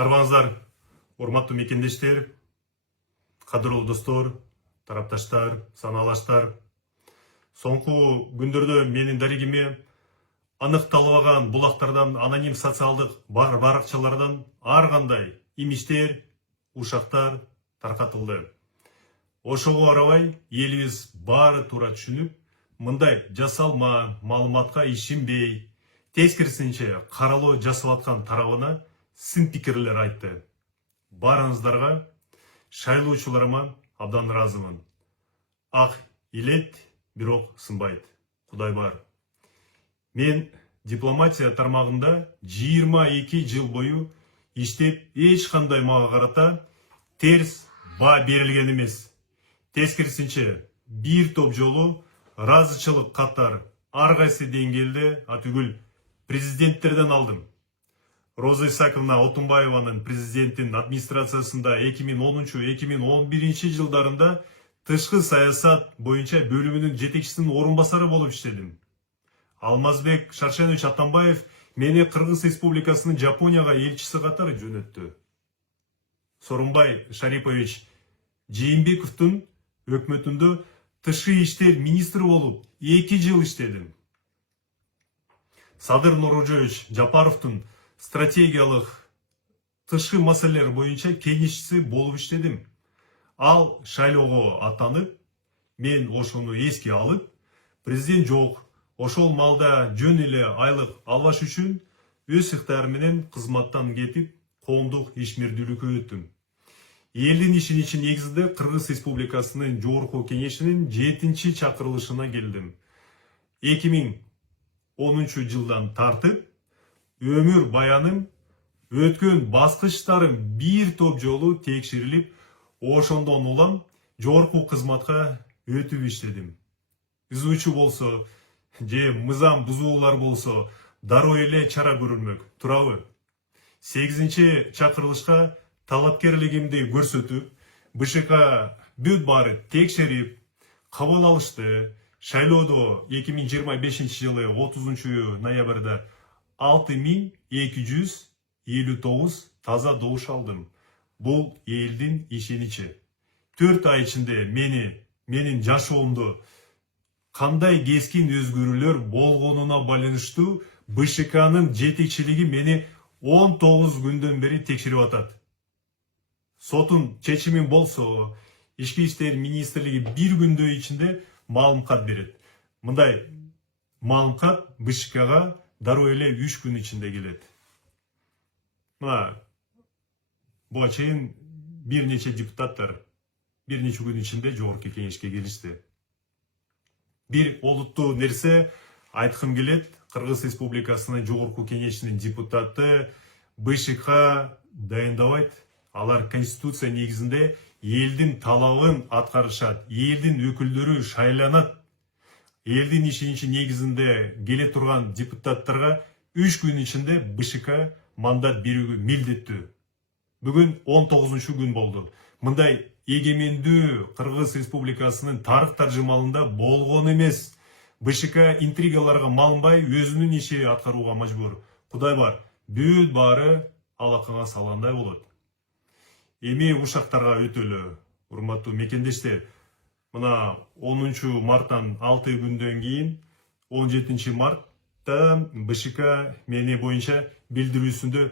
Арбаңыздар, урматтуу мекендештер, кадырлуу достор, тарапташтар, санаалаштар. Соңку күндөрдө менин дарегиме аныкталбаган булактардан, аноним социалдык баракчалардан ар кандай имиштер, ушактар таркатылды. Ошого карабай элибиз баары туура түшүнүп, мындай жасалма маалыматка ишенбей, тескерисинче каралоо жасап аткан тарабына сын пикирлер айтты. Барыңыздарга, шайлоочуларыма абдан ыраазымын. Ак илет, бирок сынбайт. Кудай бар. Мен дипломатия тармагында 22 жыл бою иштеп, эч кандай мага карата терс баа берилген эмес. Тескерисинче, бир топ жолу ыраазычылык каттар ар кайсы деңгээлде атүгүл президенттерден алдым. Роза Исаковна Отунбаеванын президенттин администрациясында 2010-2011 жылдарында тышкы саясат боюнча бөлүмүнүн жетекчисинин орун басары болуп иштедим. Алмазбек Шаршенович Атамбаев мени Кыргыз Республикасынын Жапонияга элчиси катары жөнөттү. Сооронбай Шарипович Жээнбековдун өкмөтүндө тышкы иштер министри болуп 2 жыл иштедим. Садыр Нурожоевич Жапаровдун стратегиялык тышкы маселелер боюнча кеңешчиси болуп иштедим. Ал шайлоого аттанып, мен ошону эске алып, президент жок, ошол маалда жөн эле айлык албаш үчүн өз ыктыяры менен кызматтан кетип, коомдук ишмердүүлүккө өттүм. Элдин ишеничи негизинде Кыргыз Республикасынын жогорку кеңешинин 7-чи чакырылышына келдим. 2010 жылдан тартып, өмүр баяным, өткөн баскычтарым бир топ жолу текшерилип, ошондон улам жогорку кызматка өтүп иштедим. Изуучу болсо, же мыйзам бузуулар болсо, дароо эле чара көрүлмөк, туурабы? 8-чи чакырылышка талапкерлигимди көрсөтүп, БШК бүт баары текшерип, кабыл алышты. Шайлоодо 2025 жылы 30 ноябрда 6259 таза добуш алдым. Бул элдин ишеничи. 4 ай ичинде менин жашоомдо кандай кескин өзгөрүүлөр болгонуна байланыштуу БШКнын жетекчилиги мени 19 күндөн бери текшерип атат. Сотун чечими болсо, Ички иштер министрлиги бир күндө ичинде маалымат берет. Мындай маалымат БШКга дароо эле 3 күн ичинде келет. Мына буга чейин бир нече депутаттар бир нече күн ичинде жогорку кеңешке келишти. Бир олуттуу нерсе айткым келет. Кыргыз Республикасынын жогорку кеңешинин депутаты БШК дайындабайт. Алар конституция негизинде элдин талабын аткарышат, элдин өкүлдөрү шайланат. Элдин ишеничи негизинде келе турган депутаттарга 3 күн ичинде БШК мандат берүүгө милдеттүү. Бүгүн 19 күн болду. Мындай эгемендүү Кыргыз Республикасынын тарых таржымалында болгон эмес. БШК интригаларга малынбай өзүнүн иши аткарууга мажбур. Кудай бар, бүт баары алакаңа салгандай болот. Эми ушактарга өтөлү, урматтуу мекендештер. Мына 10 марттан 6 күндөн кийин 17 мартта БШК мени боюнча билдирүүсүндө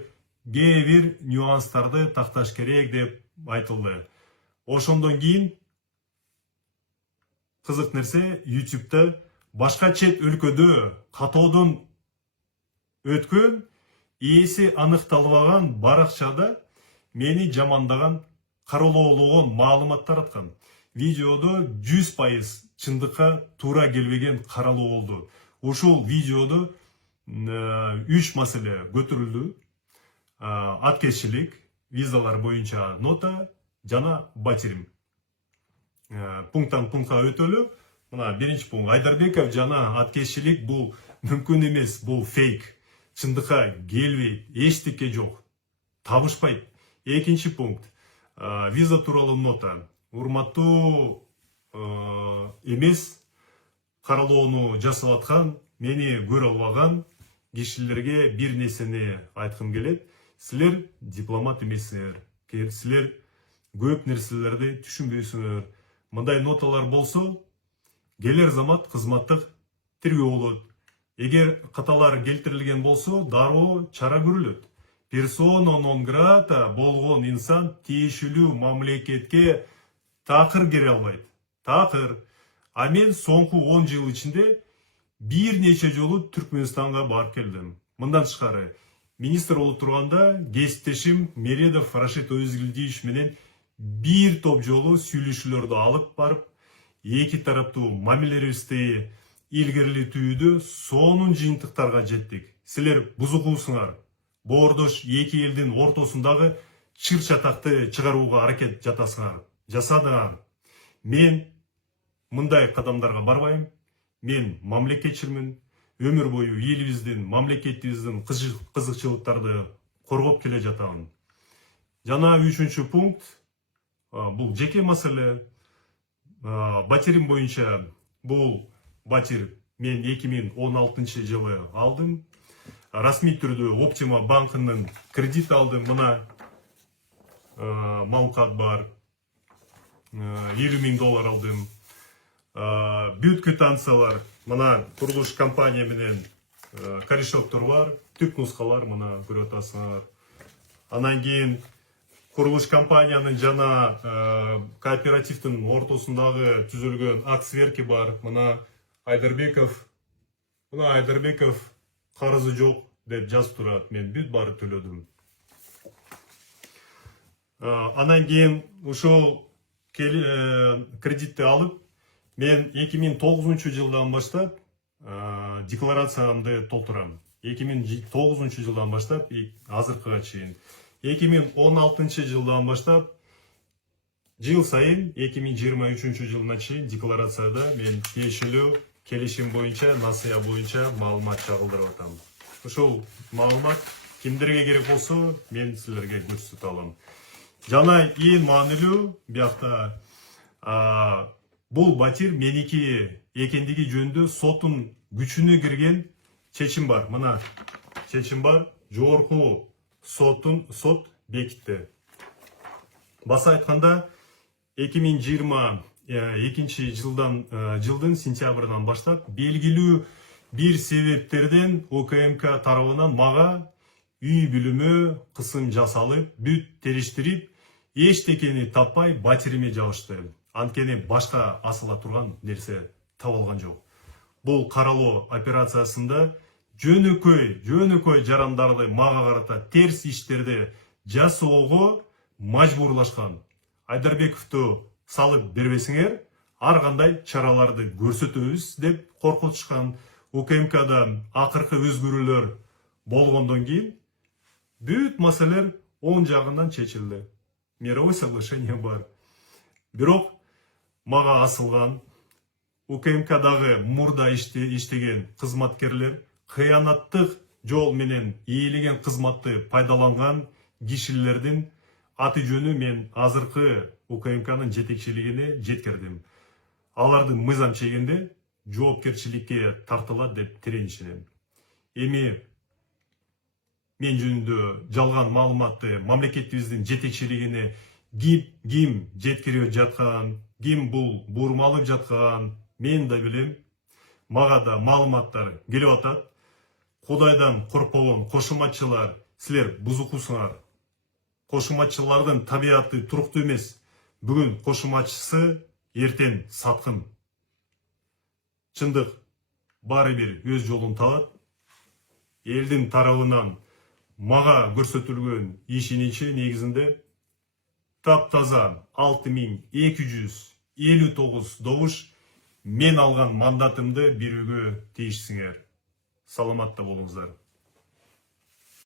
кээ бир нюанстарды такташ керек деп айтылды. Ошондон кийин кызык нерсе YouTube'да башка чет өлкөдө катоодон өткөн ээси аныкталбаган баракчада мени жамандаган, кароолоологон маалыматтар аткан. Видеодо 100% чындыкка туура келбеген каралуу болду. Ушул видеодо 3 маселе көтөрүлдү. Аткезчилик, визалар боюнча нота жана батирим. Пункттан пунктка өтөлү. Мына биринчи пункт Айдарбеков жана аткезчилик бул мүмкүн эмес, бул фейк. Чындыкка келбейт, эчтеке жок. Табышпайт. Экинчи пункт виза тууралуу нота. Урматтуу эмес каралоону жасап аткан, мени көрө албаган кишилерге бир нерсени айткым келет. Силер дипломат эмессиңер. Силер көп нерселерди түшүнбөйсүңөр. Мындай ноталар болсо, келер замат кызматтык тергөө болот. Эгер каталар келтирилген болсо, дароо чара көрүлөт. Персона нон грата болгон инсан тиешелүү мамлекетке такыр кире албайт. Такыр. А мен соңку 10 жыл ичинде бир нече жолу Түркмөнстанга барып келдим. Мындан тышкары, министр болуп турганда кесиптешим Мередов Рашид Өзгилдиевич менен бир топ жолу сүйлөшүүлөрдү алып барып, эки тараптуу мамилелерибизди илгерилетүүдө сонун жыйынтыктарга жеттик. Силер бузукуусуңар. Боордош эки элдин ортосундагы чыр чатакты чыгарууга аракет жасадыңар. Мен мындай кадамдарга барбайм. Мен мамлекетчилмин. Өмүр бою элибиздин, мамлекетибиздин кызыкчылыктарды коргоп келе жатамын. Жана 3-чү пункт, бул жеке маселе. Батирим боюнча, бул батир мен 2016 жылы алдым. Расмий түрдө Оптима банкынын кредит алдым. Мына малкат бар. $50,000 алдым. Бүт квитанциялар, мына курулуш компания менен корешоктор бар, түп нускалар мына көрүп атасыңар. Анан кийин курулуш компаниянын жана кооперативдин ортосундагы түзүлгөн аксверки бар. Мына Айдарбеков карызы жок деп жазып турат. Мен бүт баары төлөдүм. Анан кийин ушул кредитти алып, мен 2009 жылдан баштап декларациямды толтурам. 2009 жылдан баштап азыркыга чейин. 2016 жылдан баштап жыл сайын 2023 жылына чейин декларацияда мен тиешелүү келишим боюнча, насыя боюнча маалымат чагылдырып атам. Ошол маалымат кимдерге керек болсо, мен силерге көрсөтө алам. Жана эң маанилүү биякта бул батир меники экендиги жөнүндө соттун күчүнө кирген чечим бар. Мына чечим бар. Жогорку сот бекитти. Баса айтканда 2022 жылдын сентябрынан баштап белгилүү бир себептерден ОКМК тарабынан мага үй бүлүмө кысым жасалып, бүт териштирип, эчтекени таппай батириме жабышты. Анткени башка асыла турган нерсе табылган жок. Бул каралоо операциясында жөнөкөй жарандарды мага карата терс иштерди жасоого мажбурлашкан. Айдарбековду салып бербесиңер, ар кандай чараларды көрсөтөбүз деп коркутушкан. УКМКда акыркы өзгөрүүлөр болгондон кийин бүт маселелер оң жагынан чечилди. Мировой соглашение бар. Бирок мага асылган УКМКдагы мурда иштеген кызматкерлер кыянаттык жол менен ээлеген кызматты пайдаланган кишилердин аты жөнү мен азыркы УКМКнын жетекчилигине жеткирдим. Алардын мыйзам чегинде жоопкерчиликке тартылат деп тиренишинем. Эми мен жөнүндө жалган маалыматты мамлекетибиздин жетекчилигине ким жеткирип жаткан, ким бул бурмалып жаткан, мен да билем. Мага да маалыматтар келип атат. Кудайдан коркпогон кошуматчылар, силер бузукусуңар. Кошуматчылардын табияты туруктуу эмес. Бүгүн кошуматчысы, эртең саткын. Чындык баары бир өз жолун табат. Элдин тарабынан мага көрсөтүлгөн ишеничи негизинде таптаза 6259 добуш мен алган мандатымды берүүгө тийишсиңер. Саламатта болуңуздар.